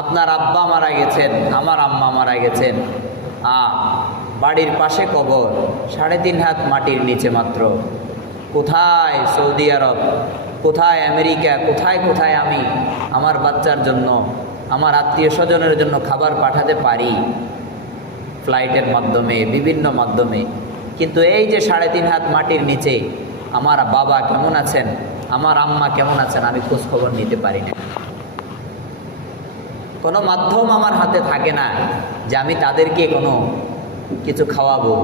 আপনার আব্বা মারা গেছেন, আমার আম্মা মারা গেছেন, বাড়ির পাশে কবর, 3.5 হাত মাটির নিচে মাত্র। কোথায় সৌদি আরব, কোথায় আমেরিকা, কোথায় কোথায় আমি আমার বাচ্চার জন্য, আমার আত্মীয় স্বজনের জন্য খাবার পাঠাতে পারি ফ্লাইটের মাধ্যমে, বিভিন্ন মাধ্যমে। কিন্তু এই যে 3.5 হাত মাটির নিচে আমার বাবা কেমন আছেন, আমার আম্মা কেমন আছেন, আমি খোঁজ খবর নিতে পারি না। কোনো মাধ্যম আমার হাতে থাকে না যে আমি তাদেরকে কোনো কিছু খাওয়াবো,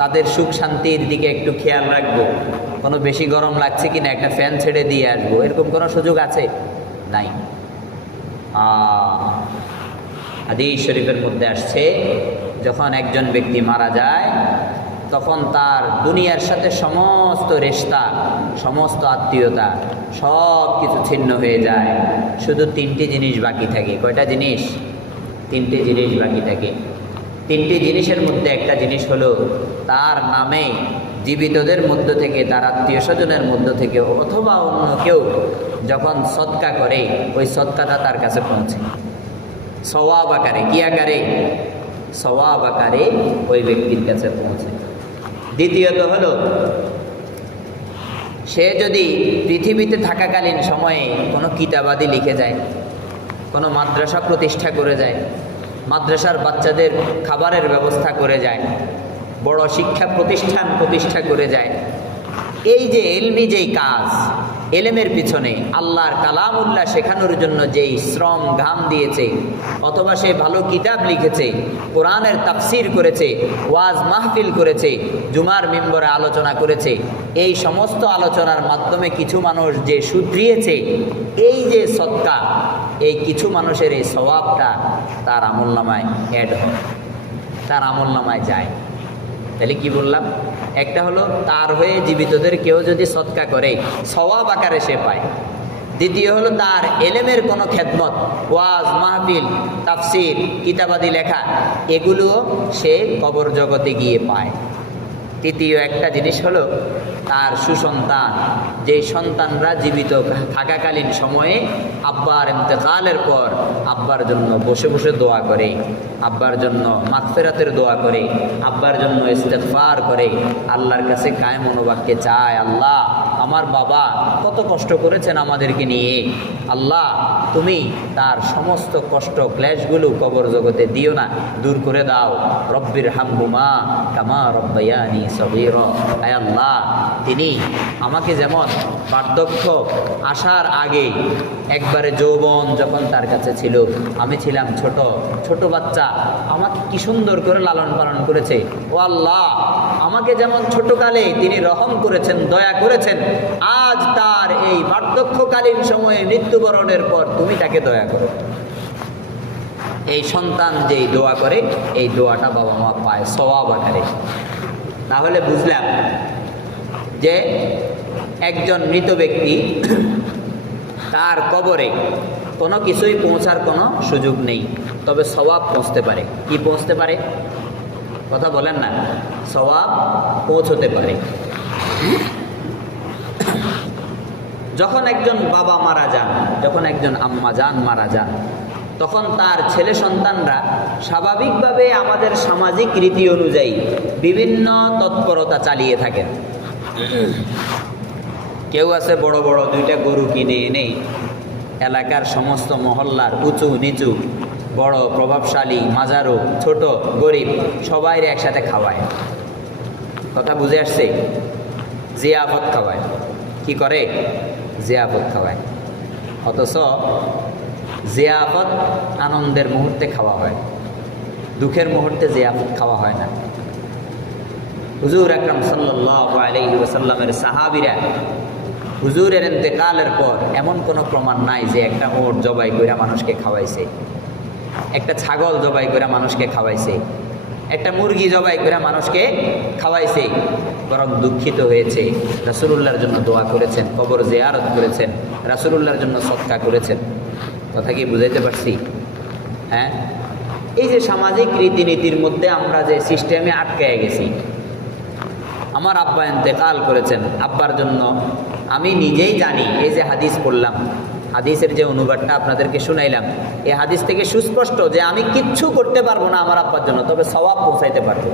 তাদের সুখ শান্তির দিকে একটু খেয়াল রাখবো, কোনো বেশি গরম লাগছে কিনা একটা ফ্যান ছেড়ে দিয়ে আসবো, এরকম কোনো সুযোগ আছে? নাই। হাদিস শরীফের মধ্যে আসছে, যখন একজন ব্যক্তি মারা যায় তখন তার দুনিয়ার সাথে সমস্ত রিশতা, সমস্ত আত্মীয়তা সব কিছু ছিন্ন হয়ে যায়। শুধু 3টি জিনিস বাকি থাকে। কয়টা জিনিস? 3টি জিনিস বাকি থাকে। 3টি জিনিসের মধ্যে একটা জিনিস হলো তার নামে জীবিতদের মধ্য থেকে, তার আত্মীয় স্বজনের মধ্য থেকে অথবা অন্য কেউ যখন সদকা করে, ওই সদকাটা তার কাছে পৌঁছে সওয়াব আকারে। কি আকারে? সওয়াব আকারে ওই ব্যক্তির কাছে পৌঁছে। দ্বিতীয়ত হলো, সে যদি পৃথিবীতে থাকাকালীন সময়ে কোনো কিতাবাদি লিখে যায়, কোনো মাদ্রাসা প্রতিষ্ঠা করে যায়, মাদ্রাসার বাচ্চাদের খাবারের ব্যবস্থা করে যায়, বড় শিক্ষা প্রতিষ্ঠান প্রতিষ্ঠা করে যায়, এই যে এলমি যেই কাজ, এলেমের পিছনে আল্লাহর কালামুল্লাহ শেখানোর জন্য যেই শ্রম ঘাম দিয়েছে, অথবা সে ভালো কিতাব লিখেছে, কোরআনের তাফসির করেছে, ওয়াজ মাহফিল করেছে, জুমার মিম্বরে আলোচনা করেছে, এই সমস্ত আলোচনার মাধ্যমে কিছু মানুষ যে শুধরিয়েছে, এই যে সদকা, এই কিছু মানুষের এই সওয়াবটা তার আমলনামায় অ্যাড হয়, তার আমলনামায় যায়। তাহলে কি বললাম? একটা হলো তার হয়ে জীবিতদের কেউ যদি সদকা করে সওয়াব আকারে সে পায়। দ্বিতীয় হলো তার এলেমের কোনো খেদমত, ওয়াজ মাহফিল, তাফসির, কিতাবাদি লেখা, এগুলোও সে কবর জগতে গিয়ে পায়। তৃতীয় একটা জিনিস হলো তার সুসন্তান, যেই সন্তানরা জীবিত থাকাকালীন সময়ে আব্বার ইন্তেকালের পর আব্বার জন্য বসে বসে দোয়া করে, আব্বার জন্য মাগফিরাতের দোয়া করে, আব্বার জন্য ইস্তেগফার করে, আল্লাহর কাছে কায়েম মনোবাক্যে চায়, আল্লাহ আমার বাবা কত কষ্ট করেছেন আমাদেরকে নিয়ে, আল্লাহ তুমি তার সমস্ত কষ্ট ক্লেশগুলো কবর জগতে দিও না, দূর করে দাও। রব্বির হামহুমা কামা রব্বায়ানি সগীরা। আয় আল্লাহ, তিনি আমাকে যেমন বার্ধক্য আসার আগে একবারে যৌবন যখন তার কাছে ছিল, আমি ছিলাম ছোট ছোট বাচ্চা, আমাকে কি সুন্দর করে লালন পালন করেছে, ও আল্লাহ আমাকে যেমন ছোটকালে তিনি রহম করেছেন, দয়া করেছেন, আজ তার এই বার্ধক্যকালীন সময়ে মৃত্যুবরণের পর তুমি তাকে দয়া করো। এই সন্তান যেই দোয়া করে, এই দোয়াটা বাবা মা পায় সওয়াব আকারে। তাহলে বুঝলাম যে একজন মৃত ব্যক্তি, তার কবরে কোনো কিছুই পৌঁছার কোনো সুযোগ নেই, তবে সওয়াব পৌঁছতে পারে। কি পৌঁছতে পারে? কথা বলেন না। সওয়াব পৌঁছতে পারে। যখন একজন বাবা মারা যান, যখন একজন আম্মা যান মারা যান, তখন তার ছেলে সন্তানরা স্বাভাবিকভাবে আমাদের সামাজিক রীতি অনুযায়ী বিভিন্ন তৎপরতা চালিয়ে থাকেন। কেউ আছে বড় বড় 2টা গরু কিনে এনে এলাকার সমস্ত মহল্লার উঁচু নিচু, বড় প্রভাবশালী, মাঝারু, ছোট, গরিব সবাই একসাথে খাওয়ায়। কথা বুঝে আসছে? জিয়াফত খাওয়ায়। কি করে? জিয়াফত খাওয়ায়। অথচ জিয়াফত আনন্দের মুহূর্তে খাওয়া হয়, দুঃখের মুহূর্তে জিয়াফত খাওয়া হয় না। হুজুর আকরাম সাল্লাল্লাহু আলাইহি ওয়াসাল্লামের সাহাবীরা হুজুরের ইন্তেকালের পর এমন কোনো প্রমাণ নাই যে একটা ওট জবাই করে মানুষকে খাওয়াইছে, একটা ছাগল জবাই করে মানুষকে খাওয়াইছে, একটা মুরগি জবাই করে মানুষকে খাওয়াইছে। বরং দুঃখিত হয়েছে, রাসূলুল্লাহর জন্য দোয়া করেছেন, কবর জিয়ারত করেছেন, রাসূলুল্লাহর জন্য সদকা করেছেন। কথা কি বুঝাইতে পারছি? হ্যাঁ, এই যে সামাজিক রীতিনীতির মধ্যে আমরা যে সিস্টেমে আটকায় গেছি। আমার আব্বা ইন্তেকাল করেছেন, আব্বার জন্য আমি নিজেই জানি, এই যে হাদিস পড়লাম, হাদিসের যে অনুবাদটা আপনাদেরকে শুনাইলাম, এই হাদিস থেকে সুস্পষ্ট যে আমি কিচ্ছু করতে পারবো না আমার আব্বার জন্য, তবে সওয়াব পৌঁছাইতে পারবো।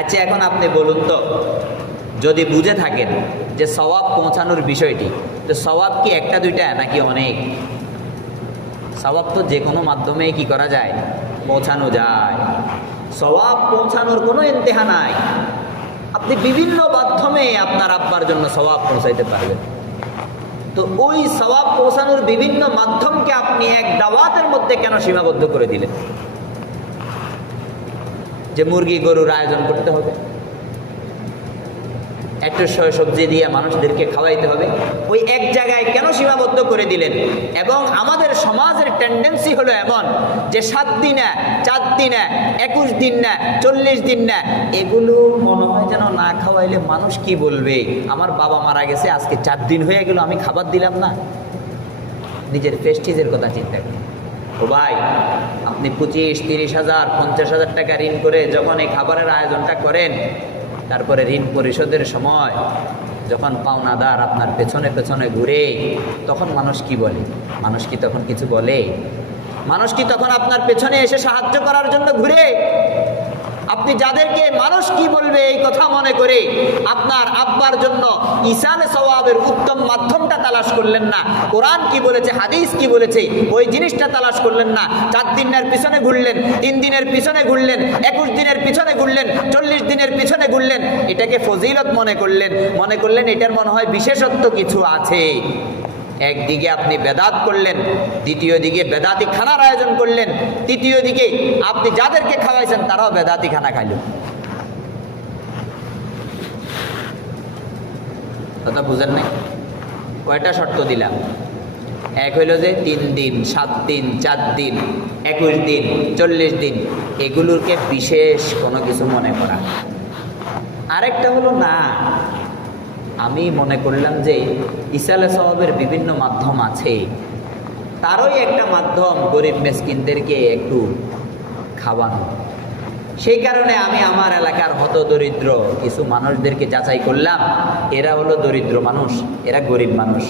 আচ্ছা, এখন আপনি বলুন তো, যদি বুঝে থাকেন যে সওয়াব পৌঁছানোর বিষয়টি, তো সওয়াব কি একটা দুইটা নাকি অনেক? সওয়াব তো যে কোনো মাধ্যমে কি করা যায়, পৌঁছানো যায়। সওয়াব পৌঁছানোর কোনো ইন্তেহা নাই। আপনি বিভিন্ন মাধ্যমে আপনার আব্বার জন্য সওয়াব পৌঁছাইতে পারবেন। তো ওই সওয়াব পৌঁছানোর বিভিন্ন মাধ্যমকে আপনি এক দাওয়াতের মধ্যে কেন সীমাবদ্ধ করে দিলেন যে মুরগি গরুর আয়োজন করতে হবে, একটু সবজি দিয়ে মানুষদেরকে খাওয়াইতে হবে? ওই এক জায়গায় কেন সীমাবদ্ধ করে দিলেন? এবং আমাদের সমাজের টেন্ডেন্সি হলো এমন যে 7 দিন না, 4 দিন না, 21 দিন না, 40 দিন না, এগুলো মনে হয় যেন না খাওয়াইলে মানুষ কি বলবে। আমার বাবা মারা গেছে, আজকে 4 দিন হয়ে গেল, আমি খাবার দিলাম না। নিজের প্রেস্টিজের কথা চিন্তা করেন। ও ভাই, আপনি 25-30,000 50,000 টাকা ঋণ করে যখন এই খাবারের আয়োজনটা করেন, তারপরে ঋণ পরিশোধের সময় যখন পাওনাদার আপনার পেছনে পেছনে ঘুরে, তখন মানুষ কি বলে? মানুষ কি তখন কিছু বলে? মানুষ কি তখন আপনার পেছনে এসে সাহায্য করার জন্য ঘুরে? আপনি যাদেরকে মানুষ কি বলবে এই কথা মনে করে আপনার আব্বার জন্য ইসানে সওয়াবের উত্তম মাধ্যমটা তালাশ করলেন না। কোরআন কি বলেছে, হাদিস কি বলেছে, ওই জিনিসটা তালাশ করলেন না। 4 দিনের পিছনে ঘুরলেন, 3 দিনের পিছনে ঘুরলেন, 21 দিনের পিছনে ঘুরলেন, 40 দিনের পিছনে ঘুরলেন। এটাকে ফজিলত মনে করলেন এটার মনে হয় বিশেষত্ব কিছু আছে। একদিকে আপনি বেদাত করলেন, দ্বিতীয় দিকে বেদাতি খানার আয়োজন করলেন, তৃতীয় দিকে আপনি যাদেরকে খাওয়াইছেন তারাও বেদাতি খানা খাইল। কথা বুঝেন নাই? কয়টা শর্ত দিলাম? এক হইল যে 3 দিন, 7 দিন, 4 দিন, 21 দিন, 40 দিন, এগুলোকে বিশেষ কোনো কিছু মনে করা। আরেকটা হলো না, আমি মনে করলাম যে ইসালে সওয়াবের বিভিন্ন মাধ্যম আছে, তারই একটা মাধ্যম গরিব মেসকিনদেরকে একটু খাওয়ানো। সেই কারণে আমি আমার এলাকার হত দরিদ্র কিছু মানুষদেরকে যাচাই করলাম, এরা হলো দরিদ্র মানুষ, এরা গরিব মানুষ,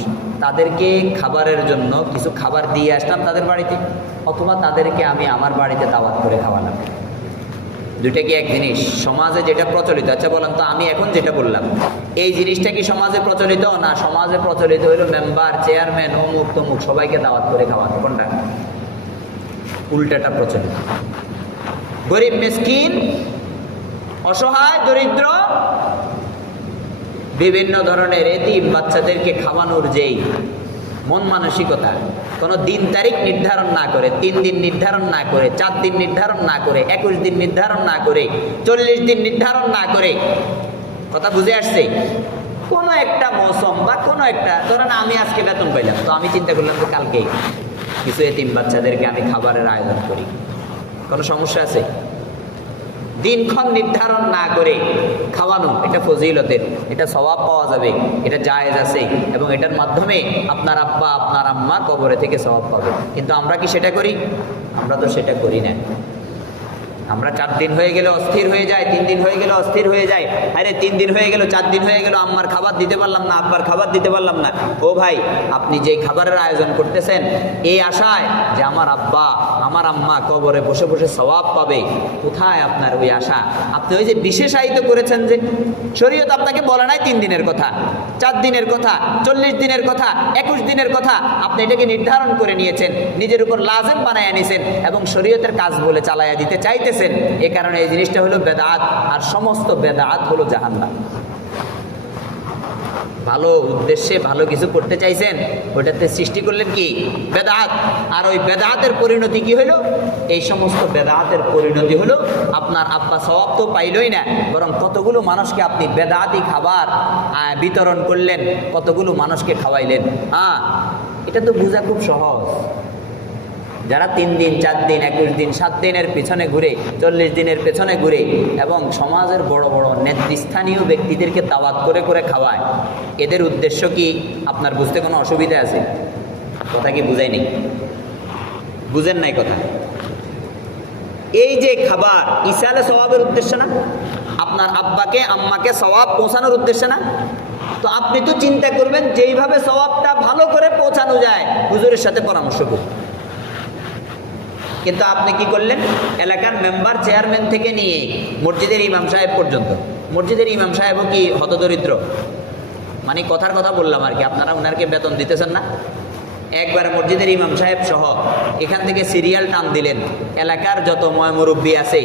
তাদেরকে খাবারের জন্য কিছু খাবার দিয়ে আসলাম তাদের বাড়িতে, অথবা তাদেরকে আমি আমার বাড়িতে দাওয়াত করে খাওয়ালাম। দুইটা কি এক জিনিস? সমাজে যেটা প্রচলিত, আচ্ছা বলেন তো, আমি এখন যেটা বললাম এই জিনিসটা কি সমাজে প্রচলিত? না, সমাজে প্রচলিত হইল মেম্বার, চেয়ারম্যান, অমুক তমুক সবাইকে দাওয়াত করে খাওয়ানো। কোনটা? উল্টাটা প্রচলিত। গরিব মিসকিন, অসহায়, দরিদ্র, বিভিন্ন ধরনের এতিম বাচ্চাদেরকে খাওয়ানোর যেই মন মানসিকতা, কোনো দিন তারিখ নির্ধারণ না করে, 3 দিন নির্ধারণ না করে, 4 দিন নির্ধারণ না করে, 21 দিন নির্ধারণ না করে, 40 দিন নির্ধারণ না করে, কথা বুঝে আসছে? কোনো একটা মৌসুম বা কোনো একটা, ধরেন আমি আজকে বেতন পাইলাম, তো আমি চিন্তা করলাম যে কালকে কিছু এতিম বাচ্চাদেরকে আমি খাবারের আয়োজন করি। কোনো সমস্যা আছে? দিনক্ষণ নির্ধারণ না করে খাওয়ানো, এটা ফজিলতের, এটা সওয়াব পাওয়া যাবে, এটা জায়েজ আছে, এবং এটার মাধ্যমে আপনার আব্বা আপনার আম্মা কবরে থেকে সওয়াব পাবে। কিন্তু আমরা কি সেটা করি? আমরা তো সেটা করি না। আমরা 4 দিন হয়ে গেলে অস্থির হয়ে যায়, 3 দিন হয়ে গেলে অস্থির হয়ে যায়, আরে 3 দিন হয়ে গেল, 4 দিন হয়ে গেল, আম্মার খাবার দিতে পারলাম না, আব্বার খাবার দিতে পারলাম না। ও ভাই, আপনি যে খাবারের আয়োজন করতেছেন এই আশায় যে আমার আব্বা আমার আম্মা কবরে বসে বসে সওয়াব পাবে, কোথায় আপনার ওই আশা? আপনি ওই যে বিশেষায়িত করেছেন, যে শরীয়ত আপনাকে বলে নাই 3 দিনের কথা, 4 দিনের কথা, 40 দিনের কথা, 21 দিনের কথা, আপনি এটাকে নির্ধারণ করে নিয়েছেন, নিজের উপর লাজেম বানায় নিয়েছেন এবং শরীয়তের কাজ বলে চালায়া দিতে চাইতেছেন। এ কারণে এই জিনিসটা হলো বেদাত, আর সমস্ত বেদাত হলো জাহান্নাম। ভালো উদ্দেশ্যে ভালো কিছু করতে চাইছেন, ওইটাতে সৃষ্টি করলেন কি? বেদাত। আর ওই বেদাতের পরিণতি কি হলো? এই সমস্ত বেদাতের পরিণতি হলো আপনার আব্বা সওয়াব তো পাইলই না, বরং কতগুলো মানুষকে আপনি বেদাতি খাবার বিতরণ করলেন, কতগুলো মানুষকে খাওয়াইলেন। এটা তো বোঝা খুব সহজ। যারা 3 দিন, 4 দিন, 21 দিন, 7 দিনের পেছনে ঘুরে, 40 দিনের পেছনে ঘুরে এবং সমাজের বড় বড় নেতৃস্থানীয় ব্যক্তিদেরকে দাওয়াত করে করে খাওয়ায়, এদের উদ্দেশ্য কি আপনার বুঝতে কোনো অসুবিধা আছে? কথা কি বুঝাইনি? বুঝেন নাই কথা? এই যে খাবার ইসালে সওয়াবের উদ্দেশ্য না? আপনার আব্বাকে আম্মাকে সওয়াব পৌঁছানোর উদ্দেশ্য না? তো আপনি তো চিন্তা করবেন যেইভাবে সওয়াবটা ভালো করে পৌঁছানো যায় হুজুরের সাথে পরামর্শ করুন। কিন্তু আপনি কি করলেন, এলাকার মেম্বার চেয়ারম্যান থেকে নিয়ে মসজিদের ইমাম সাহেব পর্যন্ত, মসজিদের ইমাম সাহেবও কি হতদরিদ্র? মানে কথার কথা বললাম আর কি, আপনারা ওনারকে বেতন দিতেছেন না। একবার মসজিদের ইমাম সাহেব সহ এখান থেকে সিরিয়াল টান দিলেন, এলাকার যত ময় মুরব্বী আছে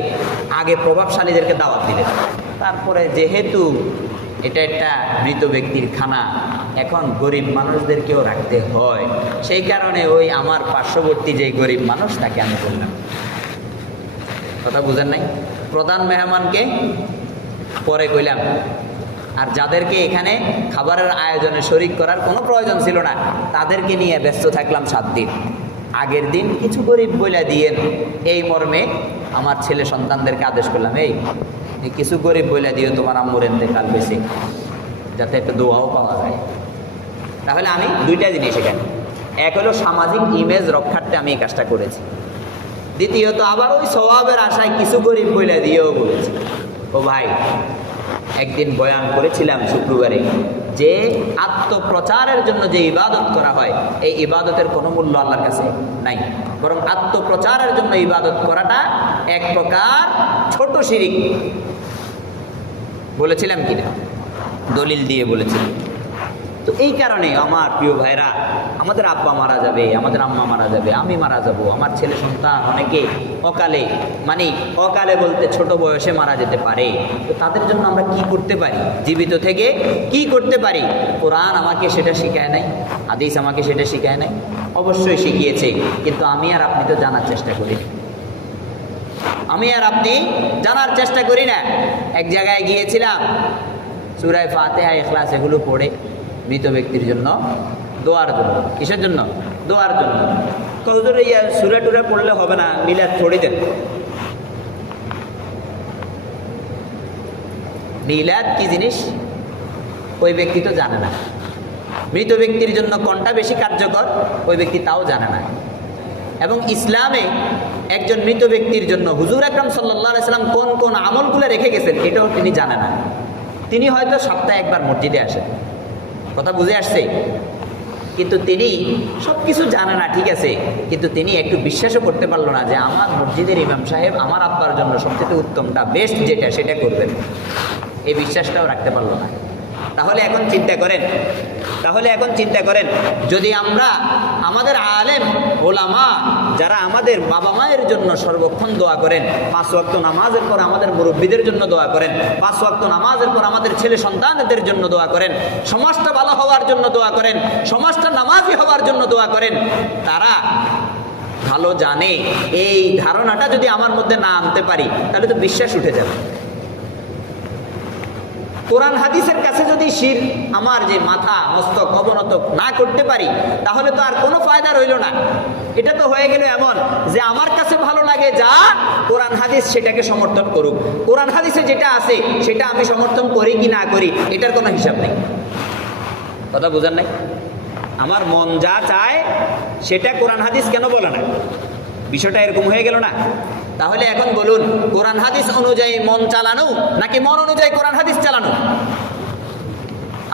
আগে প্রভাবশালীদেরকে দাওয়াত দিলেন। তারপরে যেহেতু এটা একটা মৃত ব্যক্তির খানা, এখন গরিব মানুষদেরকেও রাখতে হয়, সেই কারণে ওই আমার পার্শ্ববর্তী যে গরিব মানুষ তাকে আমি বললাম। কথা বুঝেন নাই? প্রধান মেহমানকে পরে কইলাম, আর যাদেরকে এখানে খাবারের আয়োজনে শরিক করার কোনো প্রয়োজন ছিল না তাদেরকে নিয়ে ব্যস্ত থাকলাম 7 দিন। আগের দিন কিছু গরিব বইলা দিয়েন, এই মর্মে আমার ছেলে সন্তানদেরকে আদেশ করলাম, এই কিছু গরিব বইলা দিও তোমার আম্মুর ইন্তেকাল বেশি, যাতে একটা দোয়াও পাওয়া যায়। তাহলে আমি 2টা জিনিস এখানে, এক হলো সামাজিক ইমেজ রক্ষার্থে আমি এই কাজটা করেছি, দ্বিতীয়ত আবার ওই সওয়াবের আশায় কিছু গরিব বইলা দিয়েও বলেছি। ও ভাই, একদিন বয়ান করেছিলাম শুক্রবারে যে আত্মপ্রচারের জন্য যে ইবাদত করা হয় এই ইবাদতের কোনো মূল্য আল্লাহর কাছে নাই, বরং আত্মপ্রচারের জন্য ইবাদত করাটা এক প্রকার ছোট শিরিক। বলেছিলাম কিনা? দলিল দিয়ে বলেছিলাম। তো এই কারণে আমার প্রিয় ভাইরা, আমাদের আব্বা মারা যাবে, আমাদের আম্মা মারা যাবে, আমি মারা যাব, আমার ছেলে সন্তান অনেকে অকালে, মানে অকালে বলতে ছোট বয়সে মারা যেতে পারে। তো তাদের জন্য আমরা কি করতে পারি? জীবিত থেকে কি করতে পারি? কোরআন আমাকে সেটা শিখায় নাই, হাদিস আমাকে সেটা শিখায় নাই। অবশ্যই শিখিয়েছে, কিন্তু আমি আর আপনি তো জানার চেষ্টা করি, আমি আর আপনি জানার চেষ্টা করি না। এক জায়গায় গিয়েছিলাম, সূরা ফাতিহা, ইখলাস এগুলো পড়ে মৃত ব্যক্তির জন্য দোয়ার জন্য। কিসের জন্য? দোয়ার জন্য। হুজুর এই সূরা টুরা পড়লে হবে না, মিলাদ পড়ে দেন। মিলাদ কি জিনিস ওই ব্যক্তি তো জানে না, মৃত ব্যক্তির জন্য কোনটা বেশি কার্যকর ওই ব্যক্তি তাও জানে না। এবং ইসলামে একজন মৃত ব্যক্তির জন্য হুজুর আকরাম সাল্লাল্লাহু আলাইহি সাল্লাম কোন কোন আমলগুলো রেখে গেছেন এটাও তিনি জানে না। তিনি হয়তো সপ্তাহে একবার মসজিদে আসেন, কথা বুঝে আসছে, কিন্তু তিনি সব কিছু জানে না, ঠিক আছে, কিন্তু তিনি একটু বিশ্বাসও করতে পারলো না যে আমার মসজিদের ইমাম সাহেব আমার আব্বার জন্য সবচেয়ে উত্তমটা, বেস্ট যেটা সেটা করবেন, এই বিশ্বাসটাও রাখতে পারলো না। তাহলে এখন চিন্তা করেন যদি আমরা আমাদের আলেম ওলামা যারা আমাদের বাবা মায়ের জন্য সর্বক্ষণ দোয়া করেন, 5 ওয়াক্ত নামাজের পর আমাদের মুরব্বীদের জন্য দোয়া করেন, 5 ওয়াক্ত নামাজের পর আমাদের ছেলে সন্তানদের জন্য দোয়া করেন, সমাজটা ভালো হওয়ার জন্য দোয়া করেন, সমাজটা নামাজি হওয়ার জন্য দোয়া করেন, তারা ভালো জানে, এই ধারণাটা যদি আমার মধ্যে না আনতে পারি তাহলে তো বিশ্বাস উঠে যাবে। কোরআন হাদিসের কাছে যদি শির আমার যে মাথা মস্তক অবনত না করতে পারি তাহলে তো আর কোনো ফায়দা রইল না। এটা তো হয়ে গেল এমন যে আমার কাছে ভালো লাগে যা কোরআন হাদিস সেটাকে সমর্থন করুক, কোরআন হাদিসে যেটা আছে সেটা আমি সমর্থন করি কি না করি এটার কোনো হিসাব নেই। কথা বুঝেন নাই? আমার মন যা চায় সেটা কোরআন হাদিস কেন বলে না? বিষয়টা এরকম হয়ে গেল না? তাহলে এখন বলুন, কোরআন হাদিস অনুযায়ী মন চালানো নাকি মন অনুযায়ী কোরআন হাদিস চালানো?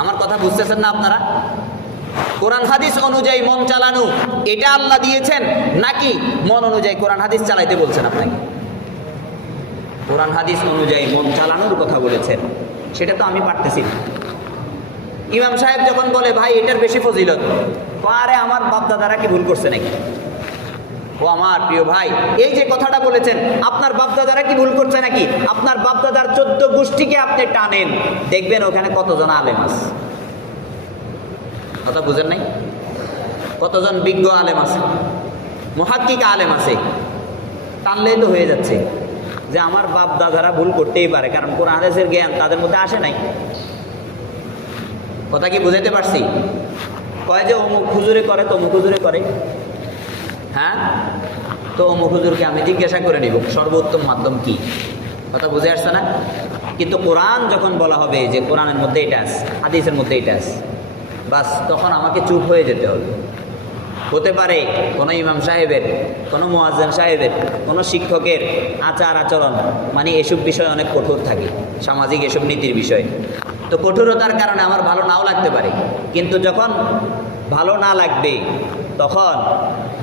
আমার কথা বুঝতেছেন না আপনারা? কোরআন হাদিস অনুযায়ী মন চালানো এটা আল্লাহ দিয়েছেন নাকি মন অনুযায়ী কোরআন হাদিস চালাইতে বলছেন আপনাকে? কোরআন হাদিস অনুযায়ী মন চালানোর কথা বলেছেন, সেটা তো আমি পারতেছি না। ইমাম সাহেব যখন বলে ভাই এটার বেশি ফজিলত, আরে আমার বাপদাদারা কি ভুল করছে নাকি? ও আমার প্রিয় ভাই, এই যে কথাটা বলেছেন আপনার বাপদাদারা কি ভুল করছে নাকি? আপনার বাপদাদার 14 গোষ্ঠীকে আপনি টানেন, দেখবেন ওখানে কতজন আলেম আছে। কথা বুঝেন নাই? কতজন বিজ্ঞ আলেম আছে, মুহাক্কিক আলেম আছে, টানলেই তো হয়ে যাচ্ছে যে আমার বাপদাদারা ভুল করতেই পারে, কারণ কোরআন হাদিসের জ্ঞান তাদের মধ্যে আসে নাই। কথা কি বুঝাইতে পারছি? কয় যে অমুক হুজুরে করে তমুক হুজুরে করে, হ্যাঁ, তো অমুক হুজুরকে আমি জিজ্ঞাসা করে নিব সর্বোত্তম মাধ্যম কি। কথা বুঝে আসছে না? কিন্তু কোরআন যখন বলা হবে যে কোরআনের মধ্যে এটা আছে, হাদিসের মধ্যে এটা আছে, বাস তখন আমাকে চুপ হয়ে যেতে হবে। হতে পারে কোনো ইমাম সাহেবের, কোনো মুয়াজ্জিন সাহেবের, কোনো শিক্ষকের আচার আচরণ মানে এসব বিষয় অনেক কঠোর থাকে, সামাজিক এসব নীতির বিষয়, তো কঠোরতার কারণে আমার ভালো নাও লাগতে পারে, কিন্তু যখন ভালো না লাগবে তখন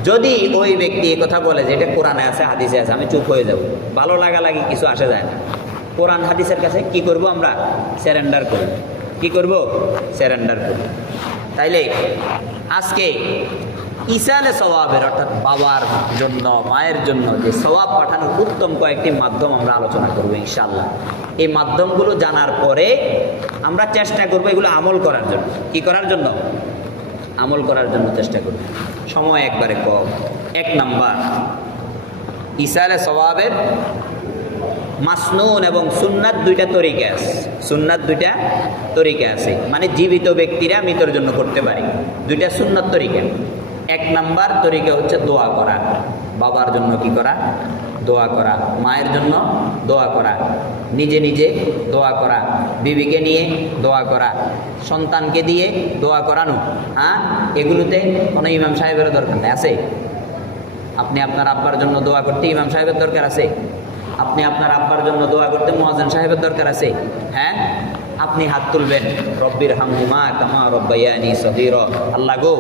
যদি ওই ব্যক্তি এই কথা বলে যে এটা কোরআনে আছে হাদিসে আছে, আমি চুপ হয়ে যাব। ভালো লাগা লাগি কিছু আসে যায় না। কোরআন হাদিসের কাছে কি করব আমরা? স্যারেন্ডার করব। কি করব? স্যারেন্ডার করব। তাইলে আজকে ইসালে সওয়াবের অর্থাৎ বাবার জন্য মায়ের জন্য যে সওয়াব পাঠানোর উত্তম কয়েকটি মাধ্যম আমরা আলোচনা করব ইনশাআল্লাহ। এই মাধ্যমগুলো জানার পরে আমরা চেষ্টা করব এগুলো আমল করার জন্য। কি করার জন্য? আমল করার জন্য চেষ্টা করব। সময় একবারে কম। 1 নাম্বার, ইসালে সওয়াবের মাসনুন এবং সুন্নাত দুইটা তরিকা আছে। সুন্নাত দুইটা তরিকা আছে, মানে জীবিত ব্যক্তিরা মৃতর জন্য করতে পারে। দুইটা সুন্নাত তরিকা। 1 নাম্বার তরিকা হচ্ছে দোয়া করা। বাবার জন্য কি করা? দোয়া করা। মায়ের জন্য দোয়া করা। নিজে নিজে দোয়া করা। বিবিকে নিয়ে দোয়া করা। সন্তানকে দিয়ে দোয়া করানো। হ্যাঁ, এগুলোতে কোনো ইমাম সাহেবের দরকার নেই। আছে? আপনি আপনার আব্বার জন্য দোয়া করতে ইমাম সাহেবের দরকার আছে? আপনি আপনার আব্বার জন্য দোয়া করতে মুয়াজ্জিন সাহেবের দরকার আছে? হ্যাঁ, আপনি হাত তুলবেন, রব্বির হামহুমা কামা রব্বায়ানি সগীরা। আল্লাহ গো,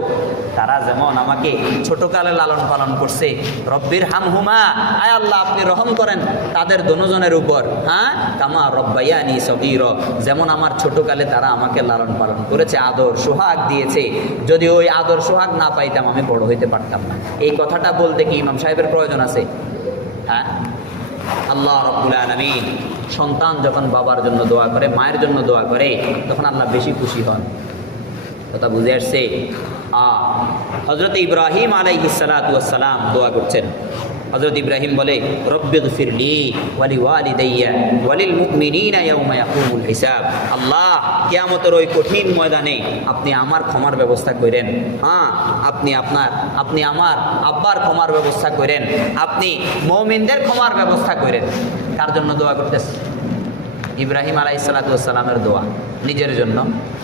তারা যেমন আমাকে ছোটকালে লালন পালন করছে, রব্বির হামহুমা, আয় আল্লাহ আপনি রহম করেন তাদের দুজনের উপর। হ্যাঁ, কামা রব্বায়ানি সগীরা, যেমন আমার ছোটকালে তারা আমাকে লালন পালন করেছে, আদর সোহাগ দিয়েছে। যদি ওই আদর সোহাগ না পাইতাম আমি বড় হইতে পারতাম না। এই কথাটা বলতে কি ইমাম সাহেবের প্রয়োজন আছে? হ্যাঁ, আল্লাহ রাব্বুল আলামিন সন্তান যখন বাবার জন্য দোয়া করে, মায়ের জন্য দোয়া করে, তখন আল্লাহ বেশি খুশি হন। কথা বুঝে আসছে? হযরত ইব্রাহিম আলাইহিস সালাতু ওয়াস সালাম দোয়া করছেন। হযরত ইব্রাহিম বলে, রব্বিগফিরলি ওয়ালি ওয়ালিদাইয়া ওয়ালিল মুমিনিনা ইয়াওমা ইয়াকুমুল হিসাব। আল্লাহ, কিয়ামতের ওই কঠিন ময়দানে আপনি আমার ক্ষমার ব্যবস্থা করেন। হ্যাঁ, আপনি আমার আব্বার ক্ষমার ব্যবস্থা করেন। আপনি মুমিনদের ক্ষমার ব্যবস্থা করেন। কার জন্য দোয়া করতেছে? ইব্রাহিম আলাইহিস সালাতু ওয়াস সালামের দোয়া, নিজের জন্য,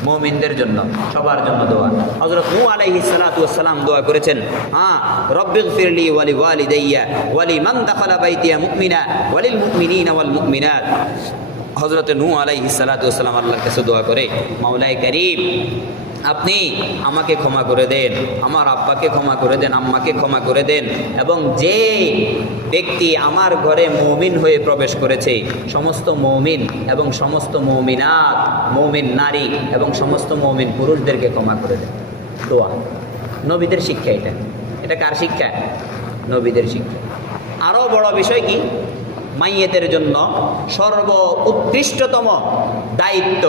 মুমিনদের জন্য, সবার জন্য দোয়া। হযরত নূহ আলাইহিস সালাতু ওয়াস সালাম দোয়া করেছেন, হ্যাঁ, রব্বিগফিরলি ওয়ালি ওয়ালিদাইয়া ওয়ালি মান দাখালা বাইতিয়া মুমিনা ওয়ালিল মুমিনিনা ওয়াল মুমিনাত। হযরত নূহ আলাইহিস সালাতু ওয়াস সালাম আল্লাহর কাছে দোয়া করে, মাওলাই কারীম, আপনি আমাকে ক্ষমা করে দেন, আমার আব্বাকে ক্ষমা করে দেন, আম্মাকে ক্ষমা করে দেন, এবং যে ব্যক্তি আমার ঘরে মুমিন হয়ে প্রবেশ করেছে সমস্ত মুমিন এবং সমস্ত মুমিনাত, মুমিন নারী এবং সমস্ত মুমিন পুরুষদেরকে ক্ষমা করে দেন। দোয়া নবীদের শিক্ষা। এটা কার শিক্ষা? নবীদের শিক্ষা। আরও বড় বিষয় কি? মাইয়েতের জন্য সর্ব উৎকৃষ্টতম দায়িত্ব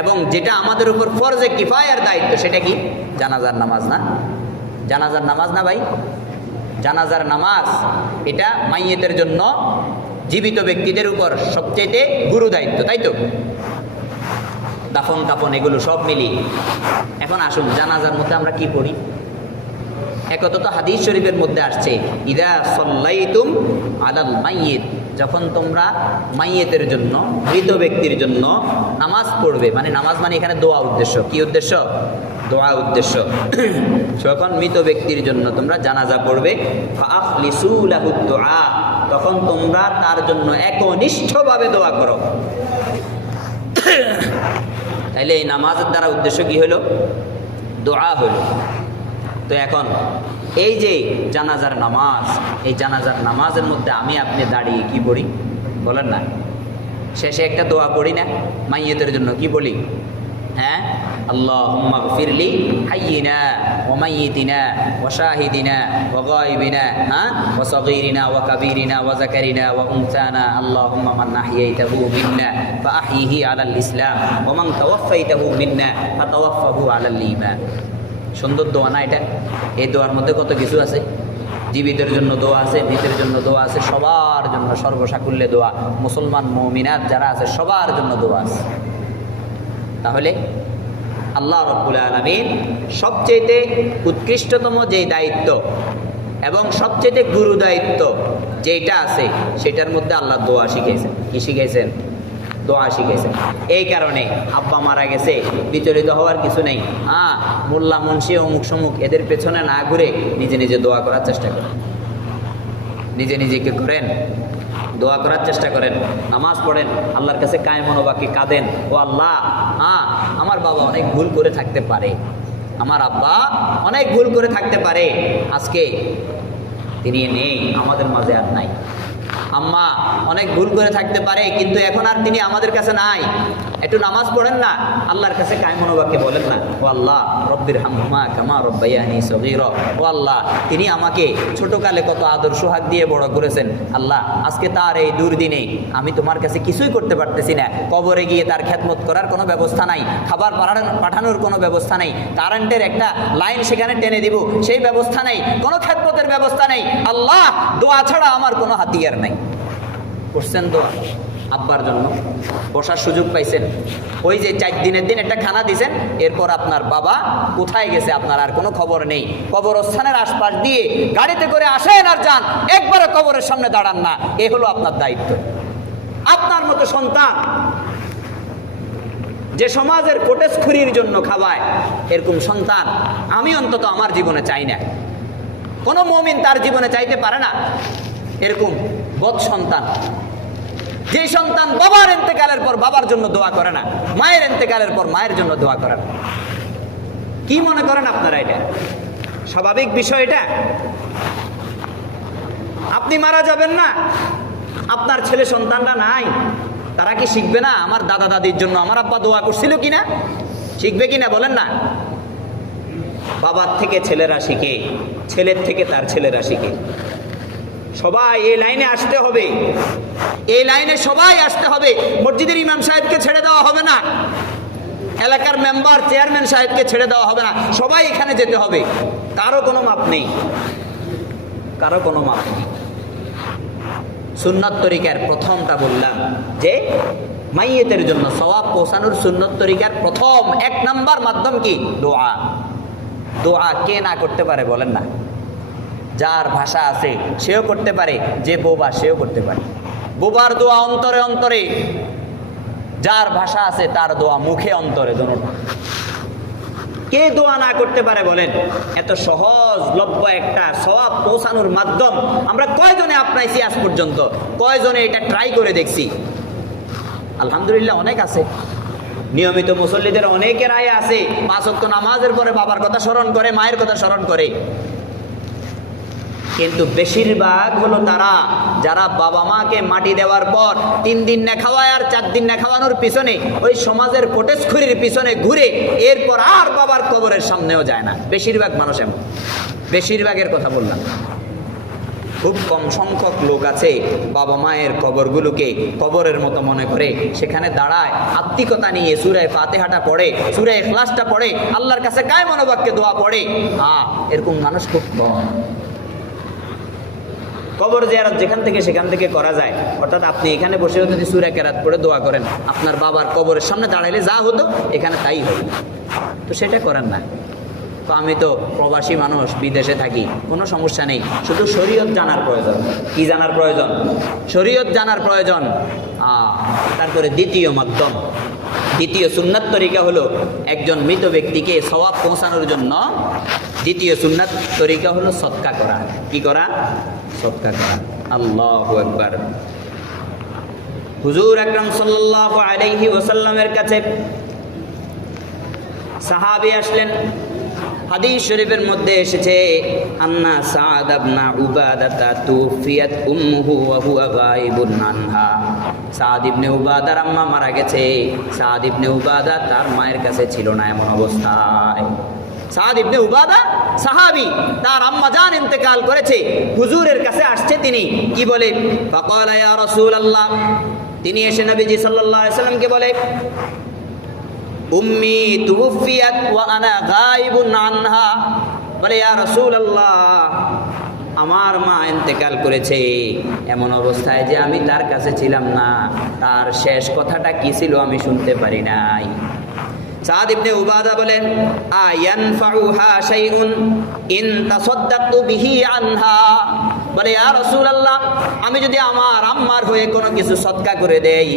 এবং যেটা আমাদের উপর ফরজে কিফায়ার দায়িত্ব, সেটা কি? জানাজার নামাজ। না? জানাজার নামাজ না ভাই? জানাজার নামাজ এটা মাইয়েতের জন্য জীবিত ব্যক্তিদের উপর সবচেয়ে গুরু দায়িত্ব, তাই তো? দাফন কাফন এগুলো সব মিলিয়ে। এখন আসুন, জানাজার মধ্যে আমরা কি পড়ি? একত তো হাদিস শরীফের মধ্যে আসছে, ইদা সাল্লাইতুম আলাল মাইয়িত, যখন তোমরা মাইয়েতের জন্য, মৃত ব্যক্তির জন্য নামাজ পড়বে, মানে নামাজ মানে এখানে দোয়া উদ্দেশ্য। কি উদ্দেশ্য? দোয়া উদ্দেশ্য। যখন মৃত ব্যক্তির জন্য তোমরা জানাজা পড়বে, ফাআখলিসু লাহু দুআ, তখন তোমরা তার জন্য একনিষ্ঠভাবে দোয়া করো। তাইলে এই নামাজের দ্বারা উদ্দেশ্য কি হলো? দোয়া হলো। তো এখন এই যে জানাজার নামাজ, এই জানাজার নামাজের মধ্যে আমি আপনি দাঁড়িয়ে কি পড়ি বলেন না? শেষে একটা দোয়া পড়ি না মাইয়েতের জন্য? কি বলি? হ্যাঁ, আল্লাহুম্মা গফিরলি হাইয়িনা ওয়া মাইয়িতিনা ওয়া শাহিদিনা ওয়া গায়িবিনা, হ্যাঁ, ওয়া সগীরিনা ওয়া কাবীরিনা ওয়া যাকারিনা ওয়া উনসানা, আল্লাহুম্মা মান আহইয়াইতাহু মিন্না ফাআহইহি আলাল ইসলাম ওয়া মান তাওয়াফফাইতাহু মিন্না ফাতাওয়াফফাহু আলাল ঈমান। সুন্দর দোয়া না এটা? এই দোয়ার মধ্যে কত কিছু আছে। জীবিতের জন্য দোয়া আছে, মৃতের জন্য দোয়া আছে, সবার জন্য সর্বসাকুল্যে দোয়া, মুসলমান মুমিনাত যারা আছে সবার জন্য দোয়া আছে। তাহলে আল্লাহ রাব্বুল আলামিন সবচেয়ে উৎকৃষ্টতম যে দায়িত্ব এবং সবচেয়ে গুরু দায়িত্ব যেটা আছে সেটার মধ্যে আল্লাহ দোয়া শিখাইছেন। কি শিখাইছেন? দোয়া শিখেছে। এই কারণে আব্বা মারা গেছে বিচলিত হওয়ার কিছু নেই। মোল্লা মুন্সি অমুক সমুক এদের পেছনে না ঘুরে নিজে নিজে দোয়া করার চেষ্টা করেন। নিজে নিজে কি করেন? দোয়া করার চেষ্টা করেন, নামাজ পড়েন, আল্লাহর কাছে কায়েম মনোবাক্যে কাঁদেন, ও আল্লাহ, আমার বাবা অনেক ভুল করে থাকতে পারে, আমার আব্বা অনেক ভুল করে থাকতে পারে, আজকে তিনি নেই, আমাদের মাঝে আর নাই। আম্মা অনেক ভুল করে থাকতে পারে, কিন্তু এখন আর তিনি আমাদের কাছে নাই। একটু নামাজ পড়েন না, আল্লাহর কাছে কায়েম মনোবাক্যে বলেন না, ও আল্লাহ রব্বির হামহুমা কামা রব্বায়ানি সগীরা, ও আল্লাহ তিনি আমাকে ছোটকালে কত আদর সোহাগ দিয়ে বড় করেছেন, আল্লাহ আজকে তার এই দুর্দিনে আমি তোমার কাছে কিছুই করতে পারতেছি না, কবরে গিয়ে তার খেদমত করার কোনো ব্যবস্থা নাই, খাবার পাঠানোর কোনো ব্যবস্থা নেই, কারেন্টের একটা লাইন সেখানে টেনে দিব সেই ব্যবস্থা নেই, কোনো খেদমতের ব্যবস্থা নেই, আল্লাহ দোয়া ছাড়া আমার কোনো হাতিয়ার নাই। করছেন দোয়া আব্বার জন্য, বসার সুযোগ পাইছেন, ওই যে 4 দিনের দিন একটা খানা দিছেন, এরপর আপনার বাবা কোথায় গেছে আপনার আর কোনো খবর নেই, কবরস্থানের আশপাশ দিয়ে গাড়িতে করে আসেন আর যান, একবারে কবরের সামনে দাঁড়ান না, এ হলো আপনার দায়িত্ব। আপনার মতো সন্তান যে সমাজের কোটেশখুরির জন্য খাওয়ায়, এরকম সন্তান আমি অন্তত আমার জীবনে চাই না, কোনো মুমিন তার জীবনে চাইতে পারে না। এরকম বদ সন্তান, যে সন্তান বাবার ইন্তেকালের পর বাবার জন্য দোয়া করে না, মায়ের ইন্তেকালের পর মায়ের জন্য দোয়া করে না। কি মনে করেন আপনারা এটা স্বাভাবিক বিষয়? এটা আপনি মারা যাবেন না, আপনার ছেলে সন্তানরা নাই, তারা কি শিখবে না আমার দাদা দাদির জন্য আমার আব্বা দোয়া করছিল কিনা? শিখবে কিনা বলেন না? বাবার থেকে ছেলেরা শিখে, ছেলের থেকে তার ছেলেরা শিখে। সবাই এই লাইনে আসতে হবে, এই লাইনে সবাই আসতে হবে। মসজিদের ইমাম সাহেবকে ছেড়ে দেওয়া হবে না, এলাকার মেম্বার চেয়ারম্যান সাহেবকে ছেড়ে দেওয়া হবে না, সবাই এখানে যেতে হবে। কারো কোনো মাপ নেই, কারো কোনো মাপ নেই। সুন্নত তরিকার প্রথমটা বললাম যে মাইয়েতের জন্য সওয়াব পৌঁছানোর সুন্নত তরিকার প্রথম 1 নাম্বার মাধ্যম কি? দোয়া। দোয়া কে না করতে পারে বলেন না? যার ভাষা আছে সেও করতে পারে, যে বোবা সেও করতে পারে। বোবার দোয়া অন্তরে অন্তরে, যার ভাষা আছে তার দোয়া মুখে অন্তরে, দুটোটা। কে দোয়া না করতে পারে বলেন? এত সহজলভ্য একটা সওয়াব পৌঁছানোর মাধ্যম আমরা কয়জনে আপনাইছি আজ পর্যন্ত? কয়জনে এটা ট্রাই করে দেখছি? আলহামদুলিল্লাহ অনেক আছে। নিয়মিত মুসল্লিদের অনেকের আয় আছে, 5 ওয়াক্ত নামাজের পরে বাবার কথা স্মরণ করে, মায়ের কথা স্মরণ করে। কিন্তু বেশিরভাগ হলো তারা যারা বাবা মাকে মাটি দেওয়ার পর 3 দিন না খাওয়ায় আর 4 দিন না খাওয়ানোর পিছনে ওই সমাজের কোটেশখুরির পিছনে ঘুরে এরপর আর বাবার কবরের সামনেও যায় না। বেশিরভাগ মানুষ এমন, বেশিরভাগের কথা বললাম। খুব কম সংখ্যক লোক আছে বাবা মায়ের কবরগুলোকে কবরের মতো মনে করে সেখানে দাঁড়ায়, আত্মিকতা নিয়ে সূরা ফাতিহাটা পড়ে, সূরা ইখলাসটা পড়ে, আল্লাহর কাছে কায়েম মনোবাক্যে দোয়া পড়ে। এরকম মানুষ খুব কম। কবর জিয়ারত যেখান থেকে সেখান থেকে করা যায়, অর্থাৎ আপনি এখানে বসেও যদি সূরা কেরাত পড়ে দোয়া করেন, আপনার বাবার কবরের সামনে দাঁড়াইলে যা হতো এখানে তাই হবে। তো সেটা করেন না। তো আমি তো প্রবাসী মানুষ, বিদেশে থাকি, কোনো সমস্যা নেই, শুধু শরীয়ত জানার প্রয়োজন। কি জানার প্রয়োজন? শরীয়ত জানার প্রয়োজন। তারপরে দ্বিতীয় মাধ্যম, দ্বিতীয় সুন্নাত তরিকা হলো একজন মৃত ব্যক্তিকে সওয়াব পৌঁছানোর জন্য দ্বিতীয় সুন্নাত তরিকা হলো সদকা করা। কি করা? সদকা করা। আল্লাহু আকবার। হুজুর আকরাম সাল্লাল্লাহু আলাইহি ওয়াসাল্লামের কাছে সাহাবী আসলেন। হাদিস শরীফের মধ্যে এসেছে, আন্না সাদ ইবনে উবাদা তুফিয়াত উম্মুহু ওয়া হুয়া গায়িবুন আনহা। সাদ ইবনে উবাদার আম্মা মারা গেছে, সাদ ইবনে উবাদা তার মায়ের কাছে ছিল না এমন অবস্থায়। সাদ ইবনে উবাদা সাহাবী, তার আম্মা জান ইন্তেকাল করেছে, হুজুরের কাছে আসছে। তিনি কি বলে? ফাকালা ইয়া রাসূলুল্লাহ, তিনি এসে নবীজি সাল্লাল্লাহু আলাইহি সাল্লামকে বলে, উম্মি তুফিয়াত ওয়া আনা গায়িবুন আনহা। বলে, ইয়া রাসূলুল্লাহ, আমার মা ইন্তেকাল করেছে এমন অবস্থায় যে আমি তার কাছে ছিলাম না, তার শেষ কথাটা কি ছিল আমি শুনতে পারি নাই। সাদ ইবনে উবাদা বলেন, আয়ানফাউহা শাইউন ইন তাসাদদাকতু বিহি আনহা। বলে, ইয়া রাসূলুল্লাহ, আমি যদি আমার আম্মার হয়ে কোনো কিছু সদকা করে দেই,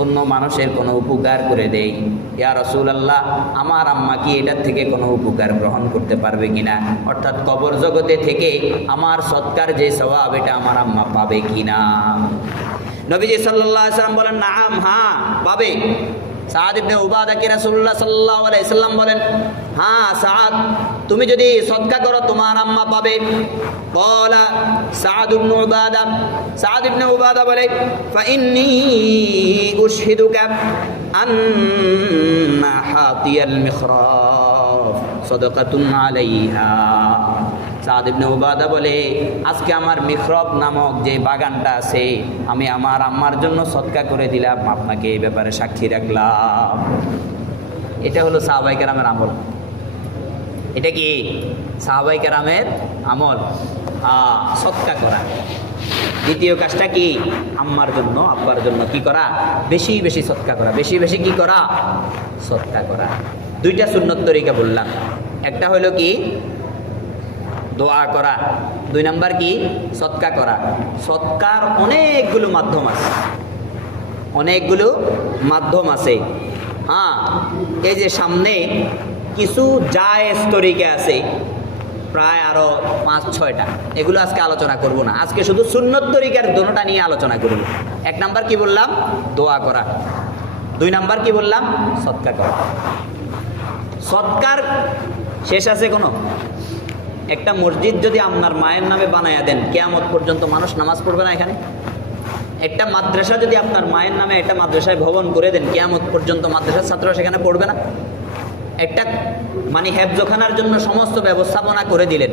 অন্য মানুষের কোনো উপকার করে দেই, ইয়া রাসূলুল্লাহ আমার আম্মা কি এটার থেকে কোনো উপকার গ্রহণ করতে পারবে কিনা, অর্থাৎ কবর জগতে থেকে আমার সদকার যে সওয়াব এটা আমার আম্মা পাবে কিনা। নবীজি সাল্লাল্লাহু আলাইহি সাল্লাম বলেন নাম, হ্যাঁ পাবে। সাদ ইবনে উবাদা কে রাসূলুল্লাহ সাল্লাল্লাহু আলাইহি সাল্লাম বলেন, হ্যাঁ সাদ তুমি যদি সদকা করো তোমার আম্মা পাবে। ক্বালা সাদ ইবনে উবাদা বলে, ফাইন্নী উশহিদুকা আন্না হাতিয়াল মিখরাফ সাদাকাতুন আলাইহা। সাদ ইবনে উবাদা বলে, আজকে আমার মিখরাব নামক যে বাগানটা আছে আমি আমার আম্মার জন্য সদকা করে দিলাম, আপনাকে এই ব্যাপারে সাক্ষী রাখলাম। এটা হলো সাহাবায়ে কেরামের আমল। এটা কি সাহাবায়ে কেরামের আমল, সদকা করা। দ্বিতীয় কাজটা কি, আম্মার জন্য আব্বার জন্য কি করা, বেশি বেশি সদকা করা, বেশি বেশি কি করা, সদকা করা। দুইটা সুন্নত তরিকা বললাম, একটা হলো কি দোয়া করা, দুই নাম্বার কি সদকা করা। সদকার অনেকগুলো মাধ্যম আছে, অনেকগুলো মাধ্যম আছে। হ্যাঁ, এই যে সামনে কিছু জায়েজ তরিকা আছে প্রায় আরো 5-6টা, এগুলো আজকে আলোচনা করব না। আজকে শুধু সুন্নত তরিকার দোনোটা নিয়ে আলোচনা করব। এক নাম্বার কি বললাম, দোয়া করা। দুই নাম্বার কি বললাম, সদকা করা। সদকার শেষ আছে কোনো? একটা মসজিদ যদি আপনার মায়ের নামে বানায়া দেন, কিয়ামত পর্যন্ত মানুষ নামাজ পড়বে না এখানে। একটা মাদ্রাসা যদি আপনার মায়ের নামে একটা মাদ্রাসায় ভবন করে দেন, কিয়ামত পর্যন্ত মাদ্রাসার ছাত্ররা সেখানে পড়বে না। একটা মানে হেফজখানার জন্য সমস্ত ব্যবস্থাপনা করে দিলেন,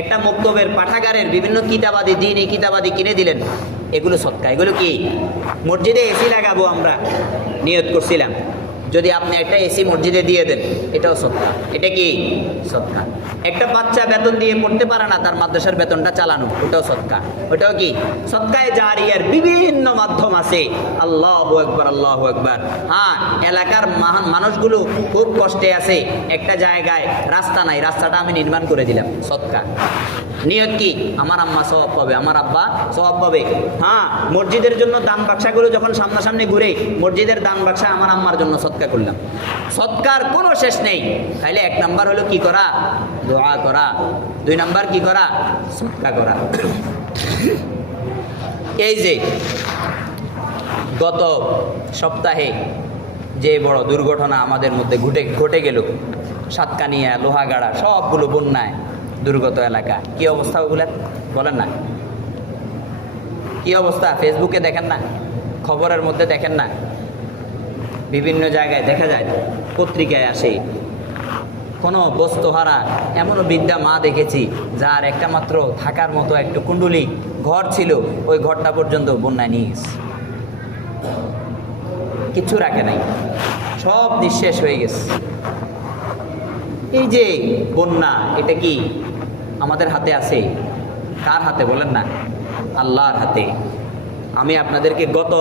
একটা মক্তবের পাঠাগারের বিভিন্ন কিতাবাদি দ্বীনি কিতাবাদি কিনে দিলেন, এগুলো সদকা। এগুলো কি? মসজিদে এসি লাগাবো আমরা নিয়ত করছিলাম, যদি আপনি একটা এসি মসজিদে দিয়ে দেন, এটাও সদকা। এটা কি সদকা। একটা বাচ্চা বেতন দিয়ে পড়তে পারে না, তার মাদ্রাসার বেতনটা চালানো, ওটাও সদকা। ওটাও কি সদকায়ে জারিয়ার বিভিন্ন মাধ্যম আছে। আল্লাহু আকবার, আল্লাহু আকবার। হ্যাঁ, এলাকার মানুষগুলো খুব কষ্টে আছে, একটা জায়গায় রাস্তা নাই, রাস্তাটা আমি নির্মাণ করে দিলাম, সদকা। নিয়ত কি, আমার আম্মা সওয়াব পাবে, আমার আব্বা সওয়াব পাবে। হ্যাঁ, মসজিদের জন্য দান বাক্সাগুলো যখন সামনাসামনি ঘুরে, মসজিদের দান বাক্সা আমার আম্মার জন্য সদকা করলাম। সদকার কোনো শেষ নেই। তাইলে এক নাম্বার হলো কি করা, দোয়া করা। দুই নাম্বার কি করা, সদকা করা। এই যে গত সপ্তাহে যে বড় দুর্ঘটনা আমাদের মধ্যে ঘটে গেল, সাতকানিয়া, লোহাগাড়া, সবগুলো বন্যায় দুর্গত এলাকা, কি অবস্থা ওগুলার বলেন না? কি অবস্থা? ফেসবুকে দেখেন না, খবরের মধ্যে দেখেন না, বিভিন্ন জায়গায় দেখা যায়, পত্রিকায় আসে। কোনো বস্তুহারা এমনও বৃদ্ধা মা দেখেছি যার একটা মাত্র থাকার মতো একটু কুণ্ডুলি ঘর ছিল, ওই ঘরটা পর্যন্ত বন্যায় নিয়ে গেছে, কিছু রাখে নাই, সব নিঃশেষ হয়ে গেছে। এই যে বন্যা, এটা কি আমাদের হাতে আছে? কার হাতে বলেন না? আল্লাহর হাতে। আমি আপনাদেরকে গত